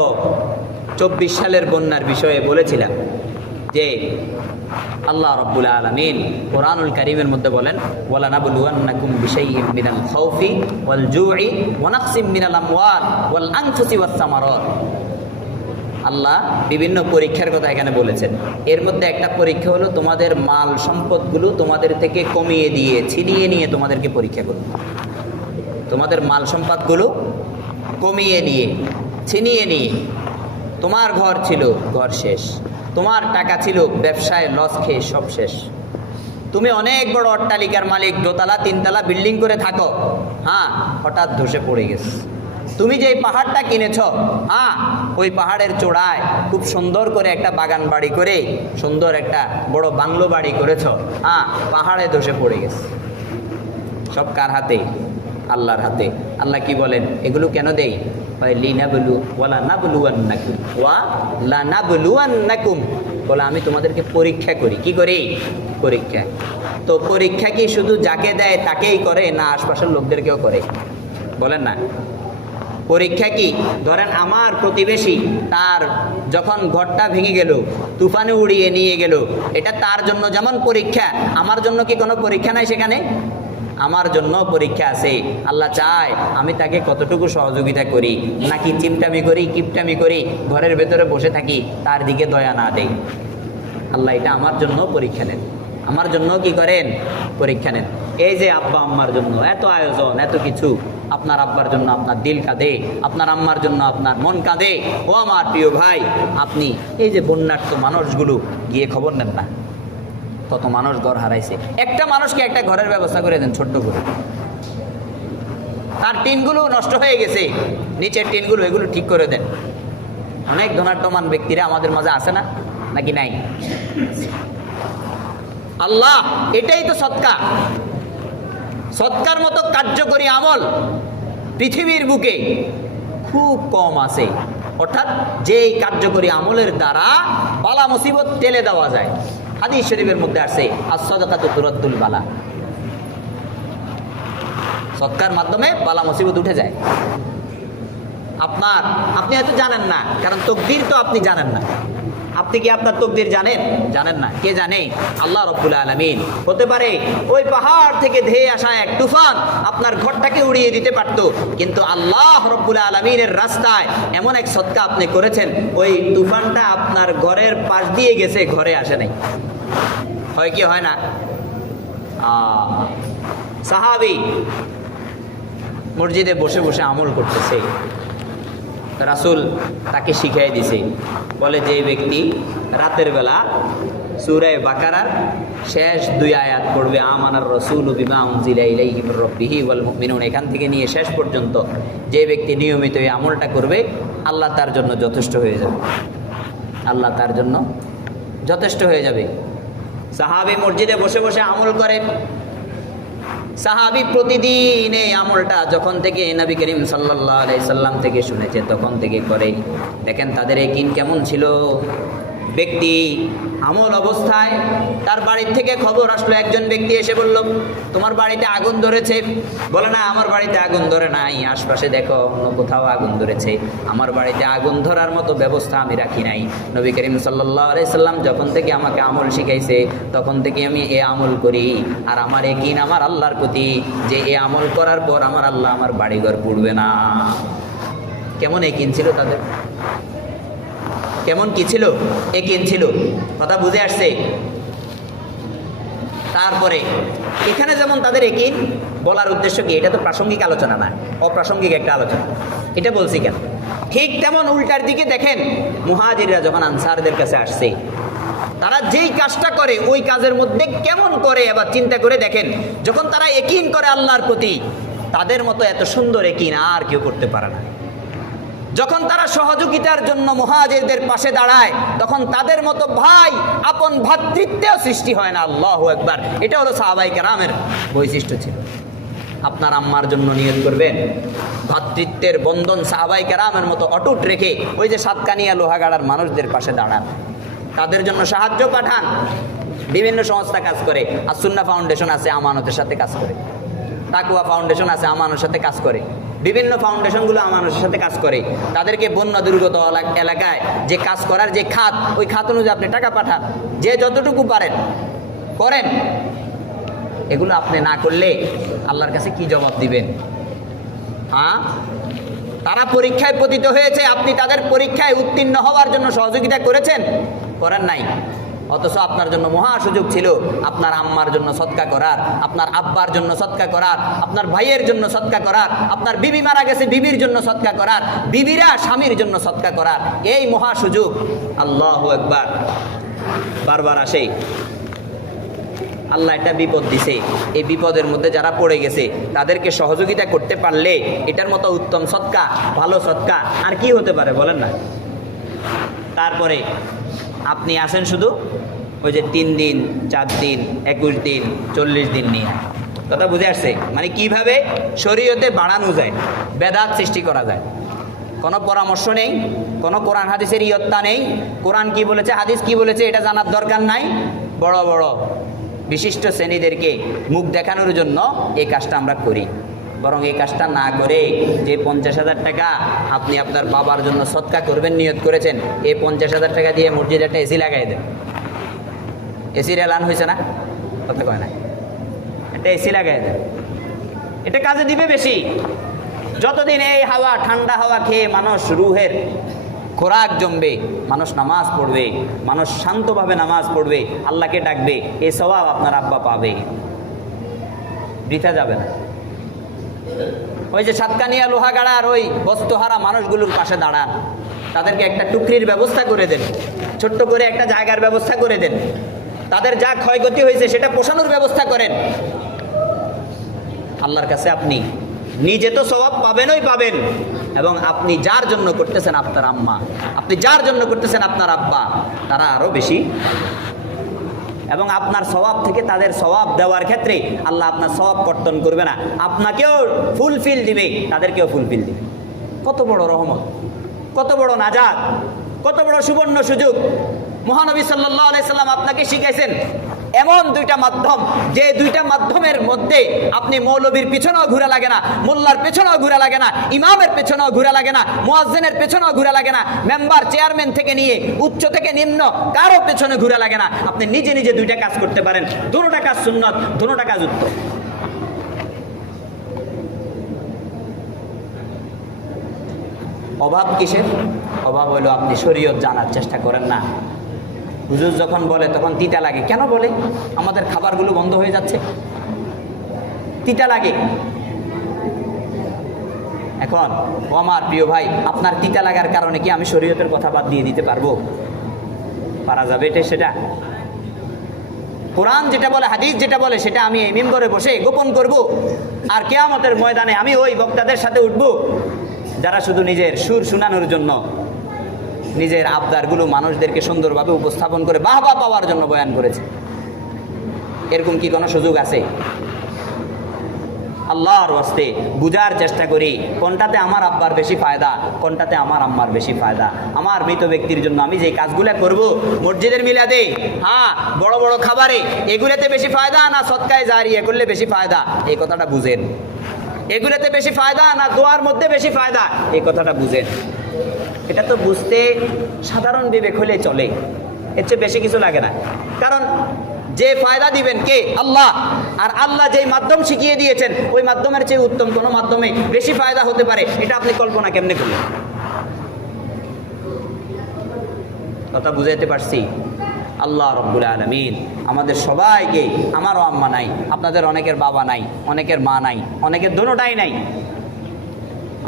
24 সালের বন্যার বিষয়ে বলেছিলাম যে আল্লাহ রাব্বুল আলামিন কোরআনুল কারীমের মধ্যে বলেন, ওয়ালা নাবলুওয়ান্নাকুম বিশাইইম মিনাল খাউফি ওয়াল জুই ওয়া নাকসিম মিনাল আমওয়াল ওয়াল আনফুসি ওয়াস সামারাত। আল্লাহ বিভিন্ন পরীক্ষার কথা এখানে বলেছেন। এর মধ্যে একটা পরীক্ষা হলো তোমাদের মাল সম্পদগুলো তোমাদের থেকে কমিয়ে দিয়ে, ছিনিয়ে নিয়ে তোমাদেরকে পরীক্ষা করবে। তোমাদের মাল সম্পদগুলো কমিয়ে নিয়ে, ছিনিয়ে নিয়ে, তোমার ঘর ছিল, ঘর শেষ। তোমার টাকা ছিল, ব্যবসায় লস খেয়ে সব শেষ। তুমি অনেক বড় অট্টালিকার মালিক, 2তলা 3তলা বিল্ডিং করে থাকো, হ্যাঁ, হঠাৎ ধসে পড়ে গেছে। তুমি যে পাহাড়টা কিনেছ, হ্যাঁ, ওই পাহাড়ের চূড়ায় খুব সুন্দর করে একটা বাগান বাড়ি করে সুন্দর একটা বড় বাংলো বাড়ি করেছ, হ্যাঁ, পাহাড়ে ধসে পড়ে গেছে। সব কার হাতে? আল্লাহর হাতে। আল্লাহ কি বলেন, এগুলো কেন দেই? বলে আমি তোমাদেরকে পরীক্ষা করি। কি করি? পরীক্ষা। তো পরীক্ষা কি শুধু যাকে দেয় তাকেই করে, না আশপাশের লোকদেরকেও করে? বলেন না। পরীক্ষা কি, ধরেন আমার প্রতিবেশী, তার যখন ঘরটা ভেঙে গেল, তুফানে উড়িয়ে নিয়ে গেল, এটা তার জন্য যেমন পরীক্ষা, আমার জন্য কি কোনো পরীক্ষা নাই সেখানে? আমার জন্য পরীক্ষা আছে। আল্লাহ চায় আমি তাকে কতটুকু সহযোগিতা করি, নাকি চিমটামি করি, কিপটামি করি, ঘরের ভেতরে বসে থাকি, তার দিকে দয়া না দেই। আল্লাহ এটা আমার জন্য পরীক্ষা নেন, আমার জন্য কি করেন, পরীক্ষা নেন। এই যে আব্বা আম্মার জন্য এত আয়োজন, এত কিছু, আপনার আব্বার জন্য আপনার দিল কাঁদে, আপনার আম্মার জন্য আপনার মন কাঁদে। ও আমার প্রিয় ভাই, আপনি এই যে বন্যার্থ মানুষগুলো গিয়ে খবর নেন না, কত মানুষ ঘর হারাইছে। একটা মানুষকে একটা ঘরের ব্যবস্থা করে দেন, ছোট্ট করে। তার টিনগুলো নষ্ট হয়ে গেছে, নিচের টিনগুলো, এগুলো ঠিক করে দেন। অনেক ধনাঢ্যমান ব্যক্তিরা আমাদের মাঝে আছে না, নাকি নাই? আল্লাহ, এটাই তো সদকা। সদকার মতো কার্যকরী আমল পৃথিবীর বুকে খুব কম আছে। অর্থাৎ যেই কার্যকরী আমলের দ্বারা বালা মুসিবত টেলে দেওয়া যায়। হাদিস শরীফের মধ্যে আছে, আস-সাদাকাতু তুরাদ্দুল বালা। সদকার মাধ্যমে বালা মুসিবত উঠে যায়। আপনি হয়তো জানেন না, কারণ তাকদীর তো আপনি জানেন না। আপনি কি আপনার তাকদীর জানেন? জানেন না। কে জানে? আল্লাহ রাব্বুল আলামিন। হতে পারে ওই পাহাড় থেকে ধেয়ে আসা এক তুফান আপনার ঘরটাকে উড়িয়ে দিতে পারত, কিন্তু আল্লাহ রাব্বুল আলামিনের রাস্তায় এমন এক সদকা আপনি করেছেন, ওই তুফানটা আপনার ঘরের পাশ দিয়ে গেছে, ঘরে আসে নাই। হয় কি হয় না? সাহাবী মসজিদে বসে বসে আমল করতেছে, রাসূল তাকে শিখাই দিছে। বলে যে ব্যক্তি রাতের বেলা সূরা বাকারার শেষ 2 আয়াত পড়বে, আমানার রাসূলু বিমা উনজিলা ইলাইহি মির রাব্বিহি ওয়াল মুমিনুন, এখান থেকে নিয়ে শেষ পর্যন্ত যে ব্যক্তি নিয়মিত এই আমলটা করবে, আল্লাহ তার জন্য যথেষ্ট হয়ে যাবে। আল্লাহ তার জন্য যথেষ্ট হয়ে যাবে। সাহাবী মসজিদে বসে বসে আমল করে। সাহাবী প্রতিদিন এই আমলটা যখন থেকে নবী করিম সাল্লাল্লাহু আলাইহি সাল্লাম থেকে শুনেছে, তখন থেকে করে। দেখেন তাদের ইয়াকিন কেমন ছিল। ব্যক্তি আমল অবস্থায় তার বাড়ির থেকে খবর আসলো, একজন ব্যক্তি এসে বলল, তোমার বাড়িতে আগুন ধরেছে। বলে না, আমার বাড়িতে আগুন ধরে নাই, আশপাশে দেখো অন্য কোথাও আগুন ধরেছে, আমার বাড়িতে আগুন ধরার মতো ব্যবস্থা আমি রাখি নাই। নবী করিম সাল্লাল্লাহু আলাইহি সাল্লাম যখন থেকে আমাকে আমল শিখাইছে, তখন থেকে আমি এ আমল করি। আর আমার ইয়াকিন আমার আল্লাহর প্রতি, যে এ আমল করার পর আমার আল্লাহ আমার বাড়িঘর পুড়বে না। কেমন ইয়াকিন ছিল তাদের? কেমন কি ছিল? ইয়াকিন ছিল। কথা বুঝে আসছে? তারপরে এখানে যেমন তাদের ইয়াকিন, বলার উদ্দেশ্য কি? এটা তো প্রাসঙ্গিক আলোচনা না, অপ্রাসঙ্গিক একটা আলোচনা। এটা বলছি কেন? ঠিক তেমন উল্টার দিকে দেখেন, মুহাজিররা যখন আনসারদের কাছে আসছে, তারা যেই কাজটা করে ওই কাজের মধ্যে কেমন করে, এবার চিন্তা করে দেখেন। যখন তারা ইয়াকিন করে আল্লাহর প্রতি, তাদের মতো এত সুন্দর ইয়াকিন আর কেউ করতে পারে না। যখন তারা সহযোগিতার জন্য মুহাজিরদের পাশে দাঁড়ায়, তখন তাদের মতো ভাই আপন ভ্রাতৃত্বেও সৃষ্টি হয় না। আল্লাহু আকবার। এটা হলো সাহাবায়ে কেরামের বৈশিষ্ট্য ছিল। আপনার আম্মার জন্য নিয়ত করবেন, ভ্রাতৃত্বের বন্ধন সাহাবায়ে কেরামের মতো অটুট রেখে ওই যে সাতকানিয়া লোহাগাড়ার মানুষদের পাশে দাঁড়ান, তাদের জন্য সাহায্য পাঠান। বিভিন্ন সংস্থা কাজ করে, আস-সুন্নাহ ফাউন্ডেশন আছে, আমানতের সাথে কাজ করে। তাকওয়া ফাউন্ডেশন আছে, আমানতের সাথে কাজ করে। বিভিন্ন ফাউন্ডেশনগুলো আমানতের সাথে কাজ করে। তাদেরকে বন্যা দুর্গত এলাকায় যে কাজ করার যে খাত, ওই খাত অনুযায়ী আপনি টাকা পাঠান, যে যতটুকু পারেন করেন। এগুলো আপনি না করলে আল্লাহর কাছে কি জবাব দিবেন? হ্যাঁ, তারা পরীক্ষায় পতিত হয়েছে, আপনি তাদের পরীক্ষায় উত্তীর্ণ হওয়ার জন্য সহযোগিতা করেছেন? করেন নাই। অথচ আপনার জন্য মহা সুযোগ ছিল আপনার আম্মার জন্য সদকা করার, আপনার আব্বার জন্য সদকা করার, আপনার ভাইয়ের জন্য সদকা করার, আপনার বিবি মারা গেছে বিবির জন্য সদকা করার, বিবিরা স্বামীর জন্য সদকা করার। এই মহা সুযোগ, আল্লাহু আকবার, বারবার আসে। আল্লাহ একটা বিপদ দিছে, এই বিপদের মধ্যে যারা পড়ে গেছে তাদেরকে সহযোগিতা করতে পারলে এটার মতো উত্তম সদকা, ভালো সদকা আর কি হতে পারে বলেন না? তারপরে আপনি আসেন শুধু ওই যে 3 দিন 4 দিন 21 দিন 40 দিন নিয়ে। কথা বুঝে আসছে? মানে কিভাবে শরীয়তে বাড়ানো যায়, বেদাত সৃষ্টি করা যায়। কোনো পরামর্শ নেই, কোনো কোরআন হাদিসের ইয়ত্তা নেই। কোরআন কি বলেছে, হাদিস কি বলেছে, এটা জানার দরকার নাই। বড় বড় বিশিষ্ট শ্রেণীদেরকে মুখ দেখানোর জন্য এই কাজটা আমরা করি। বরং এই কাজটা না করে যে 50,000 টাকা আপনি আপনার বাবার জন্য সদকা করবেন নিয়ত করেছেন, এই 50,000 টাকা দিয়ে মসজিদে একটা এসি লাগাই দেন। এসির এলান হয়েছে না? কথা কয় না? একটা এসি লাগাই দেন। এটা কাজে দিবে বেশি। যতদিন এই হাওয়া, ঠান্ডা হাওয়া খেয়ে মানুষ রুহের খোরাক জমবে, মানুষ নামাজ পড়বে, মানুষ শান্তভাবে নামাজ পড়বে, আল্লাহকে ডাকবে, এই সওয়াব আপনার আব্বা পাবে, বৃথা যাবে না। ওই যে সাতকানিয়া লোহাগাড়ার ওই বস্তুহারা মানুষগুলোর পাশে দাঁড়ান, তাদেরকে একটা টুকরির ব্যবস্থা করে দেন, ছোট্ট করে একটা জায়গার ব্যবস্থা করে দেন, তাদের যা ক্ষয়ক্ষতি হয়েছে সেটা পোষানোর ব্যবস্থা করেন। আল্লাহর কাছে আপনি নিজে তো সওয়াব পাবেনই পাবেন, এবং আপনি যার জন্য করতেছেন আপনার আম্মা, আপনি যার জন্য করতেছেন আপনার আব্বা, তারা আরো বেশি। এবং আপনার সওয়াব থেকে তাদের সওয়াব দেওয়ার ক্ষেত্রে আল্লাহ আপনার সওয়াব কর্তন করবে না, আপনাকেও ফুলফিল দিবে, তাদেরকেও ফুলফিল দিবে। কত বড় রহমত, কত বড় নাজাত, কত বড় সুবর্ণ সুযোগ মহানবী সাল্লাল্লাহু আলাইহি সাল্লাম আপনাকে শিখাইছেন। এমন দুইটা মাধ্যম, যে দুইটা মাধ্যমের মধ্যে আপনি মৌলবীর পেছনেও ঘুরে লাগে না, মোল্লার পেছনেও ঘুরে লাগে না, ইমামের পেছনেও ঘুরে লাগে না, মুয়াজ্জিনের পেছনেও ঘুরে লাগে না, মেম্বার চেয়ারম্যান থেকে নিয়ে উচ্চ থেকে নিম্ন কারো পেছনে ঘুরে লাগে না। আপনি নিজে নিজে দুইটা কাজ করতে পারেন, দুটোটা কাজ সুন্নত, দুটোটা কাজ উত্তম। অভাব কিসের? অভাব হলো আপনি শরীয়ত জানার চেষ্টা করেন না। হুজুর যখন বলে তখন তিতা লাগে। কেন বলে? আমাদের খাবারগুলো বন্ধ হয়ে যাচ্ছে, তিতা লাগে। এখন ও আমার প্রিয় ভাই, আপনার তিতা লাগার কারণে কি আমি শরীয়তের কথা বাদ দিয়ে দিতে পারবো? পারা যাবে? এটা সেটা কোরআন যেটা বলে, হাদিস যেটা বলে, সেটা আমি এই মিম্বরে বসে গোপন করব, আর কিয়ামতের ময়দানে আমি ওই বক্তাদের সাথে উঠবো যারা শুধু নিজের সুর শোনানোর জন্য, নিজের আবদারগুলো মানুষদেরকে সুন্দরভাবে উপস্থাপন করে বাহবা পাওয়ার জন্য বয়ান করেছে। এরকম কি কোনো সুযোগ আছে? আল্লাহর ওয়াস্তে বুঝার চেষ্টা করি কোনটাতে আমার আব্বার বেশি ফায়দা, কোনটাতে আমার আম্মার বেশি ফায়দা। আমার মৃত ব্যক্তির জন্য আমি যে কাজগুলো করব, মসজিদের মিলাদে, হ্যাঁ বড় বড় খাবারে, এগুলোতে বেশি ফায়দা না সদকায়ে জারিয়া করলে বেশি ফায়দা, এই কথাটা বুঝেন। এগুলোতে বেশি ফায়দা না দোয়ার মধ্যে বেশি ফায়দা, এই কথাটা বুঝেন। এটা তো বুঝতে সাধারণ বিবেক হলে চলে, এর চেয়ে বেশি কিছু লাগে না। কারণ যে ফায়দা দিবেন কে? আল্লাহ। আর আল্লাহ যেই মাধ্যম শিখিয়ে দিয়েছেন, ওই মাধ্যমের চেয়ে উত্তম কোনো মাধ্যমে বেশি ফায়দা হতে পারে, এটা আপনি কল্পনা কেমনে করলেন? কথা বুঝাইতে পারছি? আল্লাহ রব্বুল আলামিন আমাদের সবাইকে, আমারও আম্মা নাই, আপনাদের অনেকের বাবা নাই, অনেকের মা নাই, অনেকের দোনোটাই নাই,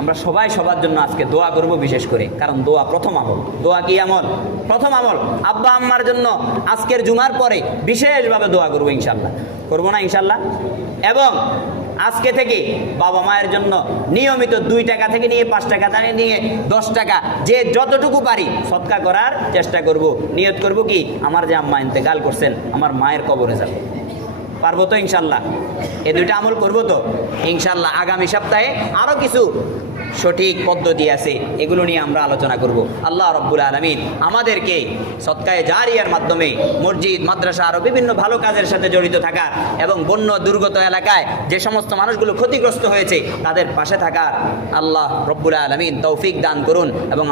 আমরা সবাই সবার জন্য আজকে দোয়া করব বিশেষ করে, কারণ দোয়া প্রথম আমল। দোয়া কি আমল? প্রথম আমল। আব্বা আম্মার জন্য আজকের জুমার পরে বিশেষভাবে দোয়া করবো ইনশাল্লাহ, করবো না ইনশাল্লাহ? এবং আজকে থেকে বাবা মায়ের জন্য নিয়মিত 2 টাকা থেকে নিয়ে 5 টাকা থেকে নিয়ে 10 টাকা, যে যতটুকু পারি সদকা করার চেষ্টা করব। নিয়ত করব কি, আমার যে আম্মা ইন্তেকাল করছেন, আমার মায়ের কবরে যাব। পারবো তো ইনশাল্লাহ? এই 2টা আমল করবো তো ইনশাল্লাহ। আগামী সপ্তাহে আরও কিছু সঠিক পদ্ধতি আছে, এগুলো নিয়ে আমরা আলোচনা করব। আল্লাহ রব্বুল আলামিন আমাদেরকে সদকায়ে জারিয়ার মাধ্যমে মসজিদ, মাদ্রাসা, আরও বিভিন্ন ভালো কাজের সাথে জড়িত থাকার, এবং বন্য দুর্গত এলাকায় যে সমস্ত মানুষগুলো ক্ষতিগ্রস্ত হয়েছে তাদের পাশে থাকার আল্লাহ রব্বুল আলামিন তৌফিক দান করুন। এবং